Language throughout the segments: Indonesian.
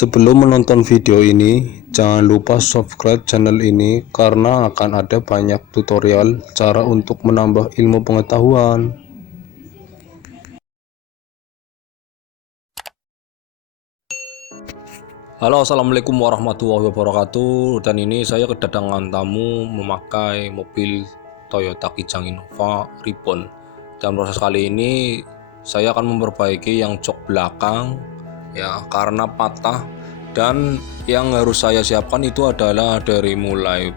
Sebelum menonton video ini, jangan lupa subscribe channel ini karena akan ada banyak tutorial cara untuk menambah ilmu pengetahuan. Halo, assalamualaikum warahmatullahi wabarakatuh. Dan ini saya kedatangan tamu memakai mobil Toyota Kijang Innova Ribbon. Dan proses kali ini saya akan memperbaiki yang jok belakang ya, karena patah. Dan yang harus saya siapkan itu adalah dari mulai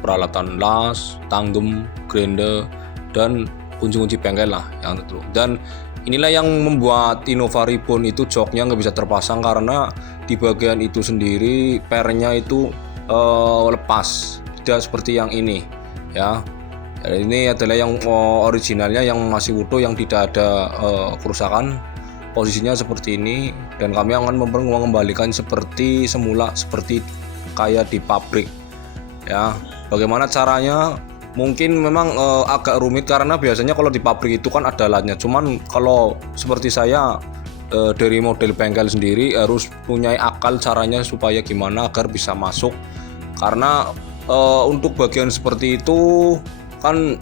peralatan las, tanggung, grinder, dan kunci-kunci bengkel lah yang itu. Dan inilah yang membuat Innova Ribbon itu joknya nggak bisa terpasang karena di bagian itu sendiri pernya itu lepas, tidak seperti yang ini ya. Ini adalah yang originalnya yang masih utuh, yang tidak ada kerusakan. Posisinya seperti ini, dan kami akan mengembalikan seperti semula, seperti kayak di pabrik ya. Bagaimana caranya? Mungkin memang agak rumit karena biasanya kalau di pabrik itu kan ada alatnya. Cuman kalau seperti saya dari model bengkel sendiri harus punya akal caranya supaya gimana agar bisa masuk. Karena untuk bagian seperti itu kan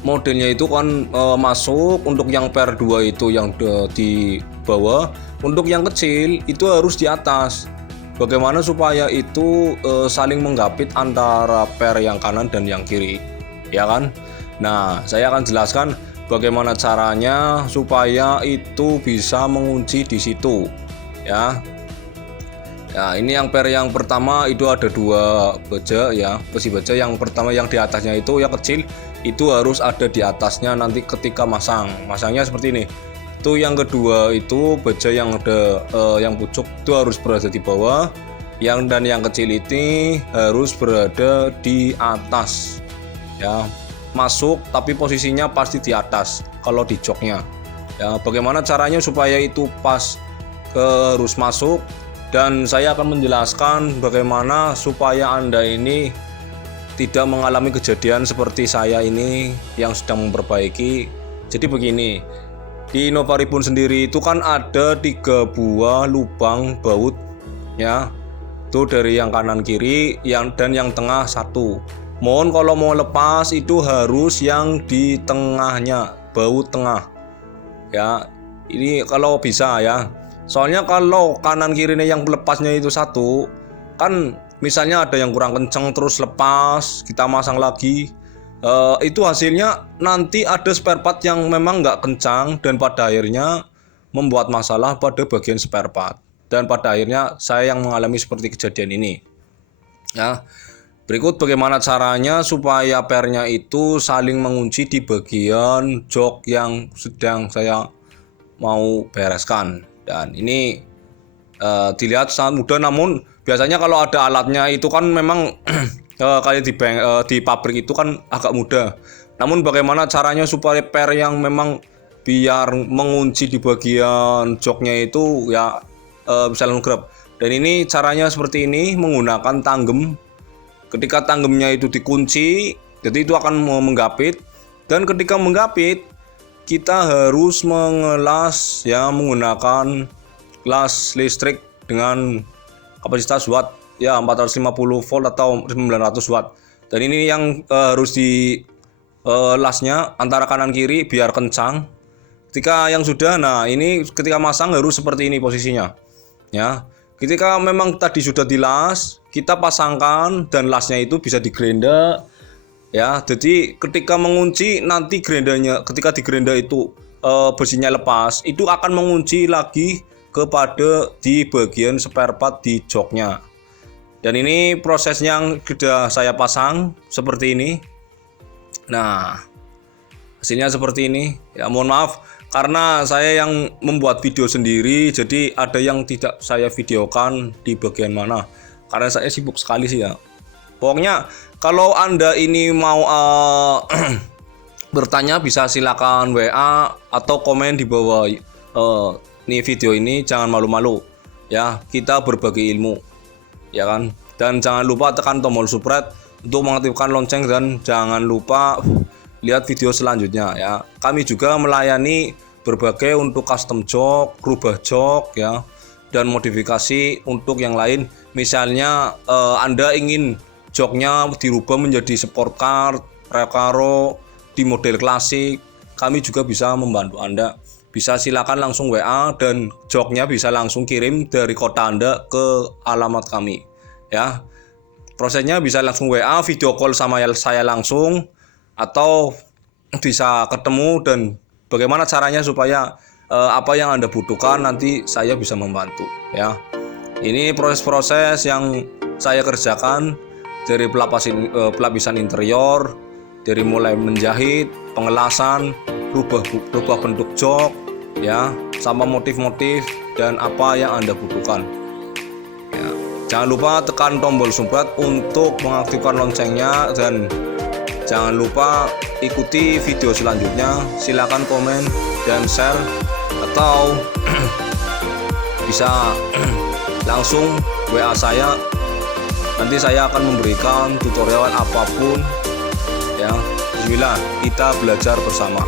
modelnya itu kan masuk. Untuk yang per 2 itu yang di bawah, untuk yang kecil itu harus di atas. Bagaimana supaya itu saling menggapit antara per yang kanan dan yang kiri, ya kan? Nah, saya akan jelaskan bagaimana caranya supaya itu bisa mengunci di situ, ya. Ya, ini yang per yang pertama itu ada 2 baja ya, besi baja. Yang pertama yang di atasnya itu yang kecil itu harus ada di atasnya nanti ketika masangnya seperti ini. Itu yang kedua itu baja yang ada yang pucuk itu harus berada di bawah, dan yang kecil ini harus berada di atas ya. Masuk tapi posisinya pasti di atas kalau di joknya ya. Bagaimana caranya supaya itu pas harus masuk, dan saya akan menjelaskan bagaimana supaya Anda ini tidak mengalami kejadian seperti saya ini yang sedang memperbaiki. Jadi begini, di Innova Ribbon sendiri itu kan ada 3 buah lubang baut ya. Itu dari yang kanan kiri, dan yang tengah 1. Mohon kalau mau lepas itu harus yang di tengahnya, baut tengah ya. Ini kalau bisa ya. Soalnya kalau kanan kirinya yang lepasnya itu 1, kan misalnya ada yang kurang kenceng terus lepas, kita masang lagi, itu hasilnya nanti ada spare part yang memang nggak kencang, dan pada akhirnya membuat masalah pada bagian spare part. Dan pada akhirnya saya yang mengalami seperti kejadian ini ya. Berikut bagaimana caranya supaya pernya itu saling mengunci di bagian jok yang sedang saya mau bereskan. Dan ini dilihat sangat mudah, namun biasanya kalau ada alatnya itu kan memang kayak di pabrik itu kan agak mudah. Namun bagaimana caranya supaya per yang memang biar mengunci di bagian joknya itu ya bisa lengkap. Dan ini caranya seperti ini, menggunakan tanggem. Ketika tanggemnya itu dikunci, jadi itu akan menggapit. Dan ketika menggapit, kita harus mengelas ya, menggunakan las listrik dengan kapasitas watt ya, 450 volt atau 900 watt. Dan ini yang harus di lasnya antara kanan kiri biar kencang. Ketika yang sudah, nah ini ketika masang harus seperti ini posisinya ya. Ketika memang tadi sudah dilas, kita pasangkan dan lasnya itu bisa digrinder ya. Jadi ketika mengunci nanti grindernya, ketika di grinder itu besinya lepas, itu akan mengunci lagi kepada di bagian spare part di joknya. Dan ini prosesnya yang sudah saya pasang seperti ini. Nah, hasilnya seperti ini ya. Mohon maaf karena saya yang membuat video sendiri, jadi ada yang tidak saya videokan di bagian mana karena saya sibuk sekali sih ya. Pokoknya kalau Anda ini mau bertanya bisa silakan WA atau komen di bawah nih video ini. Jangan malu-malu ya, kita berbagi ilmu ya kan. Dan jangan lupa tekan tombol subscribe untuk mengaktifkan lonceng, dan jangan lupa lihat video selanjutnya ya. Kami juga melayani berbagai untuk custom jok, rubah jok ya, dan modifikasi untuk yang lain. Misalnya Anda ingin joknya dirubah menjadi sport car, recaro di model klasik, kami juga bisa membantu Anda. Bisa silakan langsung WA dan joknya bisa langsung kirim dari kota Anda ke alamat kami. Ya, prosesnya bisa langsung WA, video call sama saya langsung, atau bisa ketemu, dan bagaimana caranya supaya apa yang Anda butuhkan nanti saya bisa membantu. Ya, ini proses-proses yang saya kerjakan dari pelapisan interior, dari mulai menjahit, pengelasan, rubah bentuk jok, ya, sama motif-motif dan apa yang Anda butuhkan. Ya, jangan lupa tekan tombol subscribe untuk mengaktifkan loncengnya, dan jangan lupa ikuti video selanjutnya. Silakan komen dan share, atau bisa langsung WA saya. Nanti saya akan memberikan tutorial apapun. Ya, bismillah, kita belajar bersama.